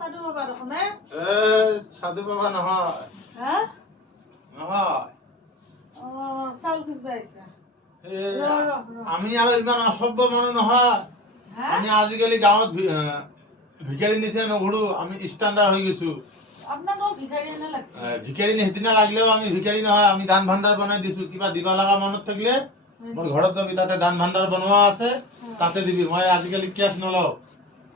সাধু বাবা দেখোন সাধু বাবা নহয় হ্যাঁ নহয় চাউল খুঁজবা আহিছা আমি আৰু ইমান অসভ্য মানুহ নহয় আমি আজিকালি গাঁৱত ভিখাৰী নিচিনা নঘূৰো আমি ষ্টেণ্ডাৰ্ড হৈ গৈছো আপোনাক ভিখাৰী এনে লাগছে ভিখাৰী নিচিনা লাগিলেও আমি ভিখাৰী নহয় আমি দান ভাণ্ডাৰ বনাই দিছো কিবা দিবা লগা মনত থাকিলে মোৰ ঘৰত যাবি তাতে দান ভাণ্ডাৰ বনোৱা আছে তাতে দিবি মই আজিকালি কেছ নলওঁ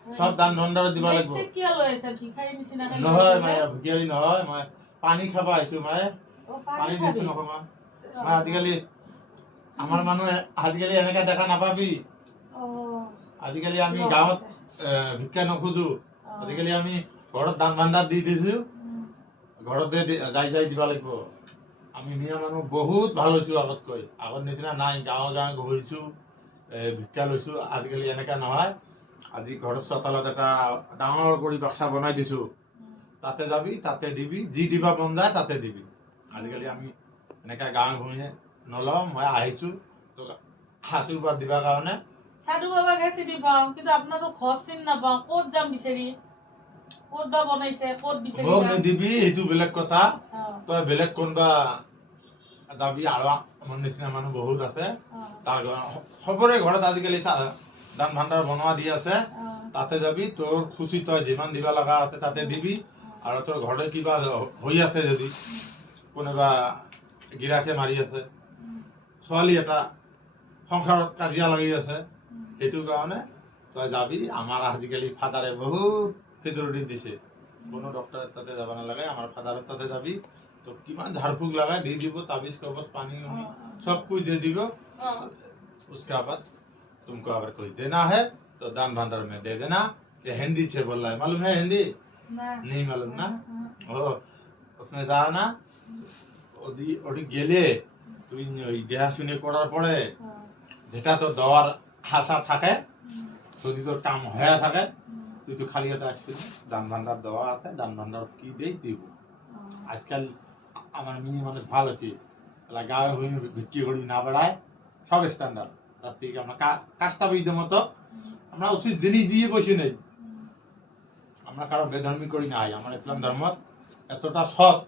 সব দান ভাণ্ডাৰত দিবা লাগিব কিয় লৈ আছে ভিখাৰী নিচিনা নহয় মই ভিখাৰী নহয় মই পানী খাব আহিছো মই পানী দিছো নকমা মই আজিকালি আমাৰ মানুহে আজিকালি এনেকা দেখা নাপাবি আজিকালি আমি গাঁৱত ভিক্ষা নোখোজো আজিকালি আমি ঘৰত দান ভাণ্ডাৰ দি দিছো ঘৰতে যাই যাই দিবা লাগিব আমি মিয়া মানুহ বহুত ভাল হৈছো আগতকৈ আগৰ নিচিনা নাই গাঁৱে গাঁৱে ঘূৰিছো ভিক্ষা লৈছো আজিকালি এনেকা নহয় আজি ঘৰৰ চোতালত এটা ডাঙৰ কৰি বাক্সা বনাই দিছো তাতে যাবি তাতে দিবি যি দিবা মন যায় তাতে দিবি আজিকালি আমি এনেকা গাঁৱে ভূঞে নলওঁ মই আহিছো তোক আশীৰ্বাদ দিবা কাৰণে সাধু বাবাকে চিনি পাওঁ কিন্তু আপোনাৰতো ঘৰ চিনি নাপাওঁ ক'ত যাম বিচাৰি ক'ত বা বনাইছে ক'ত বিচাৰি মোক নিদিবি সেইটো বেলেগ কথা তই বেলেগ কোনবা যাবি আৰু আমাৰ নিচিনা মানুহ বহুত আছে তাৰ সবৰে ঘৰত আজিকালি দান ভাণ্ডাৰ বনোৱা দি আছে তাতে যাবি তোৰ খুচি তই যিমান দিবা লগা আছে তাতে দিবি আৰু তোৰ ঘৰতে কিবা হৈ আছে যদি কোনোবা গিৰাকে মাৰি আছে ছোৱালী এটা সংসাৰত কাজিয়া লাগি আছে সেইটো কাৰণে তই যাবি আমাৰ আজিকালি ফাদাৰে বহুত ফেচিলিটি দিছে কোনো ডক্টৰ তাতে যাব নালাগে আমাৰ ফাদাৰৰ তাতে যাবি তো কিমান ঝাড়ফুঁক লগাই দি দিব ताबीज कवच पानी सब कुछ दे दियो उसके बाद तुमको अगर कुछ देना है तो दान भंडार में दे देना ये हिंदी से बोल रहा है मालूम है हिंदी नहीं मालूम ना ओ उसमें जाना ওটি গেলে তুই দেহা শুনে করার পরে যেটা তোর দেওয়ার আশা থাকে যদি তোর কাম হয়ে থাকে তুই তো খালি হাতে আসবি দান ভান্ডার দেওয়া আছে দান ভান্ডার কি দিস দিব আজকাল আমার মেয়ে মানুষ ভালো আছে গাঁয়ে হইনি ভিত্তি করি না বেড়ায় সব স্ট্যান্ডার্ড তার থেকে আমরা কাস্তাবিদের মতো আমরা উচিত জিনিস দিয়ে বসে নেই আমরা কারো বেধর্মী করি না আমার ইসলাম ধর্ম এতটা সৎ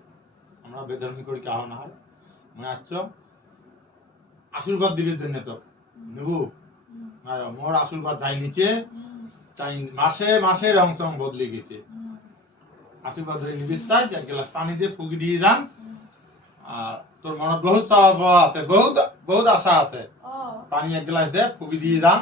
আমরা বেধর্মী করি কাহ না হয় মনে আসছ আশীর্বাদ দিবির জন্য তো নেব মোর আশীর্বাদ যাই নিচে তাই মাসে মাসে রং চং বদলে গেছে আশীর্বাদ ধরে নিবি চাই এক গ্লাস পানি দিয়ে ফুকি দিয়ে যান আর তোর মনে বহুত চাওয়া আছে বহুত বহুত আশা আছে পানি এক গ্লাস দে ফুকি দিয়ে যান